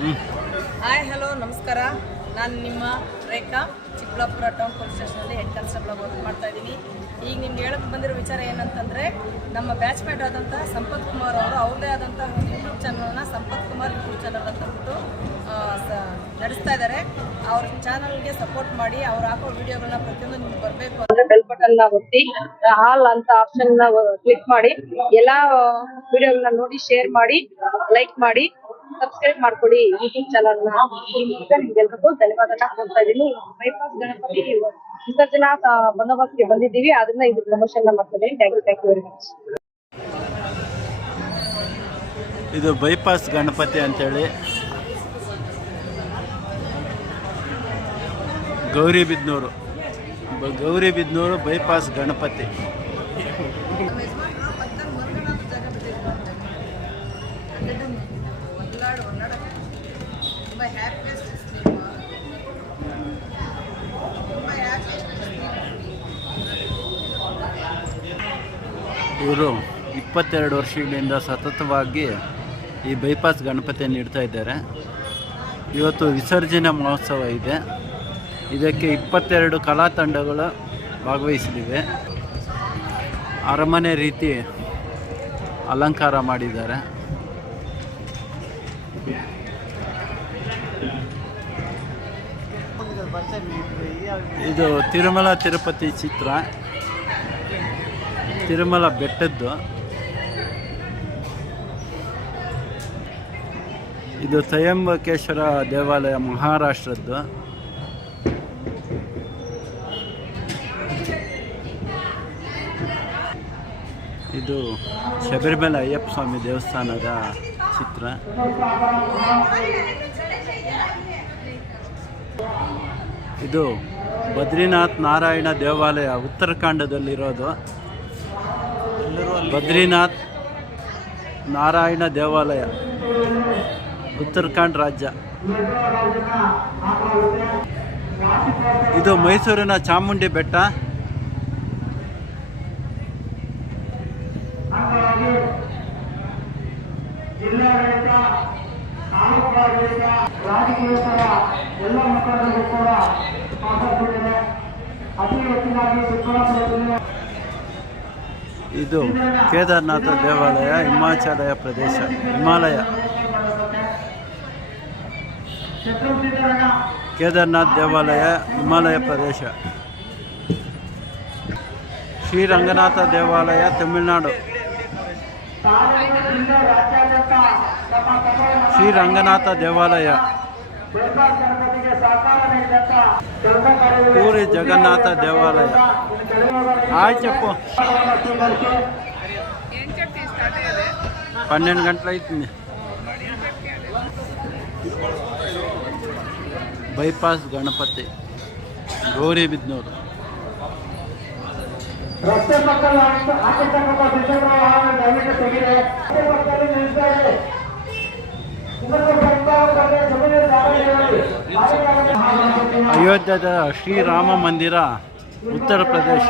Hi hello ನಮಸ್ಕಾರ. ನಾನು ನಿಮ್ಮ ರೇಖಾ ಚಿಕ್ಕಬಳ್ಳಾಪುರ ಟೌನ್ ಪೊಲೀಸ್ ಸ್ಟೇಷನಲ್ಲಿ ಹೆಡ್ ಕಾನ್ಸ್ಟೇಬಲ್ ಆಗಿ ವರ್ಕ್ ಮಾಡ್ತಾ ಇದ್ದೀನಿ. ಈಗ ನಿಮ್ಗೆ ಹೇಳಕ್ಕೆ ಬಂದಿರೋ ವಿಚಾರ ಏನಂತಂದರೆ, ನಮ್ಮ ಬ್ಯಾಚ್ಮೇಟ್ ಆದಂಥ ಸಂಪತ್ ಕುಮಾರ್ ಅವರು ಅವ್ರದ್ದೇ ಆದಂಥ ಯೂಟ್ಯೂಬ್ ಚಾನಲ್ನ ಸಂಪತ್ ಕುಮಾರ್ ಯೂಟ್ಯೂಬ್ ಚಾನಲ್ ಅಂತ ಬಿಟ್ಟು ನಡೆಸ್ತಾ ಇದ್ದಾರೆ. ಅವ್ರ ಚಾನಲ್ಗೆ ಸಪೋರ್ಟ್ ಮಾಡಿ, ಅವ್ರು ಹಾಕೋ ವಿಡಿಯೋಗಳನ್ನ ಪ್ರತಿಯೊಂದು ನಿಮ್ಗೆ ಬರಬೇಕು ಅಂದರೆ ಬೆಲ್ ಬಟನ್ನ ಒತ್ತಿ ಆಲ್ ಅಂತ ಆಪ್ಷನ್ನ ಕ್ಲಿಕ್ ಮಾಡಿ ಎಲ್ಲ ವಿಡಿಯೋಗಳನ್ನ ನೋಡಿ ಶೇರ್ ಮಾಡಿ, ಲೈಕ್ ಮಾಡಿ, ಸಬ್ಸ್ಕ್ರೈಬ್ ಮಾಡ್ಕೊಡಿ ಯೂಟ್ಯೂಬ್ ಚಾನಲ್ನ. ನಿಮ್ಗೆಲ್ರಿಗೂ ಧನ್ಯವಾದ ಕೊಡ್ತಾ ಇದ್ದೀನಿ. ಬೈಪಾಸ್ ಗಣಪತಿ ವಿಸರ್ಜನಾ ಬಂದೋಬಸ್ತ್ಗೆ ಬಂದಿದ್ದೀವಿ, ಅದನ್ನ ಇದು ಪ್ರಮೋಷನ್ ಮಾಡ್ತಾ ಇದ್ದೀನಿ. Thank you very much. ಇದು ಬೈಪಾಸ್ ಗಣಪತಿ ಅಂತೇಳಿ ಗೌರಿಬಿದನೂರು ಬೈಪಾಸ್ ಗಣಪತಿ. ಇವರು 22 ವರ್ಷಗಳಿಂದ ಸತತವಾಗಿ ಈ ಬೈಪಾಸ್ ಗಣಪತಿಯನ್ನು ಇಡ್ತಾ ಇದ್ದಾರೆ. ಇವತ್ತು ವಿಸರ್ಜನಾ ಮಹೋತ್ಸವ ಇದೆ. ಇದಕ್ಕೆ 22 ಕಲಾ ತಂಡಗಳು ಭಾಗವಹಿಸಲಿವೆ. ಅರಮನೆ ರೀತಿ ಅಲಂಕಾರ ಮಾಡಿದ್ದಾರೆ. ಇದು ತಿರುಮಲ ತಿರುಪತಿ ಚಿತ್ರ, ತಿರುಮಲ ಬೆಟ್ಟದ್ದು. ಇದು ತ್ರಯಂಬಕೇಶ್ವರ ದೇವಾಲಯ ಮಹಾರಾಷ್ಟ್ರದ್ದು. ಇದು ಶಬರಿಮಲೆ ಅಯ್ಯಪ್ಪ ಸ್ವಾಮಿ ದೇವಸ್ಥಾನದ ಚಿತ್ರ. ಇದು ಬದ್ರಿನಾಥ್ ನಾರಾಯಣ ದೇವಾಲಯ ಉತ್ತರಾಖಂಡದಲ್ಲಿರೋದು. ಬದ್ರಿನಾಥ್ ನಾರಾಯಣ ದೇವಾಲಯ ಉತ್ತರಾಖಂಡ್ ರಾಜ್ಯ. ಇದು ಮೈಸೂರಿನ ಚಾಮುಂಡಿ ಬೆಟ್ಟ. ಇದು ಕೇದಾರನಾಥ ದೇವಾಲಯ, ಹಿಮಾಲಯ ಕೇದಾರನಾಥ್ ದೇವಾಲಯ ಹಿಮಾಲಯ ಪ್ರದೇಶ. ಶ್ರೀರಂಗನಾಥ ದೇವಾಲಯ ತಮಿಳುನಾಡು. ಶ್ರೀರಂಗನಾಥ ದೇವಾಲಯ, ಪೂರಿ ಜಗನ್ನಾಥ ದೇವಾಲಯ. ಆಯ್ತಪ್ಪ, 12 ಗಂಟೆ ಐತಿ. ಬೈಪಾಸ್ ಗಣಪತಿ ಗೌರಿಬಿದನೂರು. ಅಯೋಧ್ಯದ ಶ್ರೀರಾಮ ಮಂದಿರ, ಉತ್ತರ ಪ್ರದೇಶ.